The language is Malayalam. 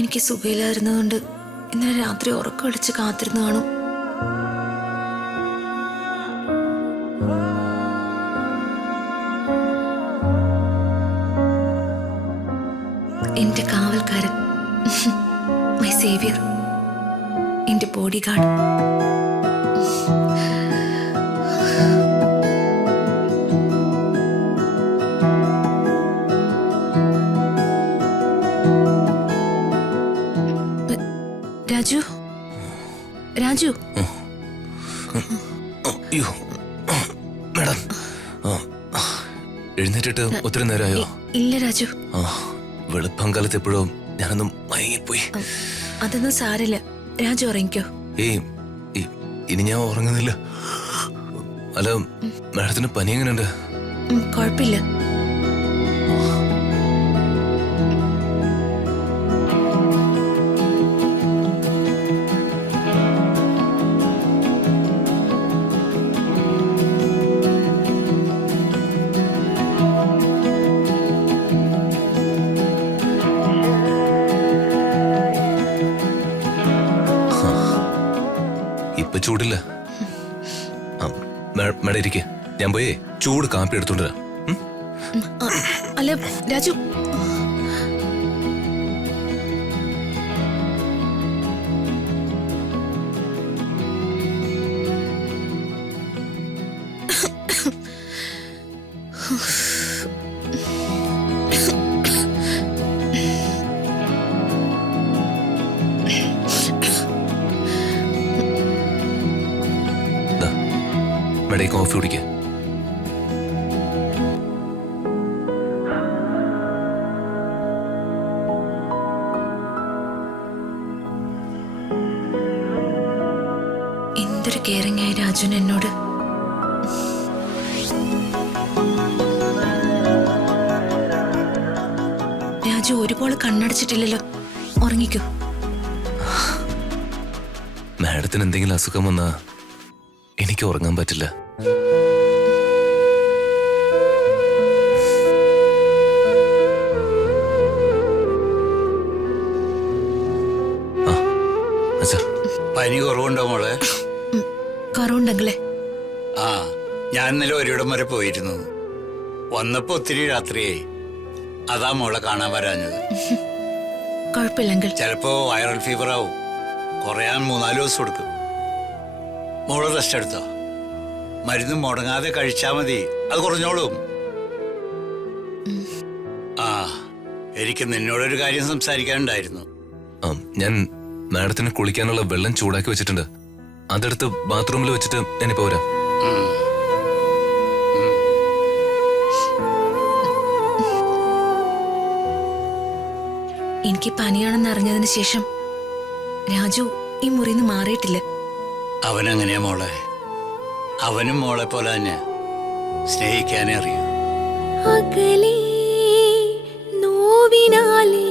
എനിക്ക് സുഖമില്ലായിരുന്നതുകൊണ്ട് ഇന്നലെ രാത്രി ഉറക്കം അടിച്ച് കാത്തിരുന്ന് കാണും. എന്റെ കാവൽക്കാരൻ, മൈ സേവിയർ, എന്റെ ബോഡി ഗാർഡ്. രാജു, രാജു. അയ്യോ മാഡം, എഴുന്നേറ്റിട്ട് ഒത്തിരി നേരമായോ? ഇല്ല രാജു. വെളുപ്പംകാലത്ത് എപ്പോഴും ഞാനൊന്നും മയങ്ങിപ്പോയി. അതൊന്നും സാരില്ല, രാജു ഉറങ്ങിക്കോ. ഇനി ഞാൻ ഉറങ്ങുന്നില്ല. അല്ല, മാഡത്തിന് പനി എങ്ങനെയുണ്ട്? കുഴപ്പമില്ല. ഇപ്പൊ ചൂടില്ല. മേഡം ഇരിക്കെ, ഞാൻ പോയേ ചൂട് കാപ്പി എടുത്തോണ്ട് വരാം. അല്ല രാജു, മേഡം കോഫി കുടിക്കുക. എന്തൊരു കെയറിംഗ് ആയി രാജുൻ എന്നോട്. രാജു ഒരുപോലെ കണ്ണടച്ചിട്ടില്ലല്ലോ, ഉറങ്ങിക്കോ. മാഡത്തിന് എന്തെങ്കിലും അസുഖം വന്നാ എനിക്ക് ഉറങ്ങാൻ പറ്റില്ല. പനി കുറവുണ്ടോ മോളെ? കുറവുണ്ടെങ്കിലേ. ആ, ഞാൻ ഇന്നലെ ഒരിടം വരെ പോയിരുന്നു. വന്നപ്പോ ഒത്തിരി രാത്രിയായി. അതാ മോളെ കാണാൻ വരാഞ്ഞത്. കുഴപ്പമില്ലെങ്കിൽ ചിലപ്പോ വൈറൽ ഫീവർ ആവും. കുറയാൻ 3-4 ദിവസം എടുക്കും. മോള് റെസ്റ്റ് എടുത്തോ. മരുന്ന് മുടങ്ങാതെ കഴിച്ചാ മതി, അത് കുറഞ്ഞോളും. ആ, എനിക്ക് നിന്നോടൊരു കാര്യം സംസാരിക്കാനുണ്ടായിരുന്നു. ഞാൻ മാഡത്തിന് കുളിക്കാനുള്ള വെള്ളം ചൂടാക്കി വെച്ചിട്ടുണ്ട്. അതെടുത്ത് ബാത്റൂമിൽ വെച്ചിട്ട് ഞാനിപ്പോ വരാം. എനിക്ക് പനിയാണെന്ന് അറിഞ്ഞതിന് ശേഷം രാജു ഈ മുറിന്ന് മാറിയിട്ടില്ല. അവനെങ്ങനെയാ മോളെ? അവനും മോളെ പോലെ തന്നെ സ്നേഹിക്കാനേ അറിയൂ. അകലേ നോവിനാലേ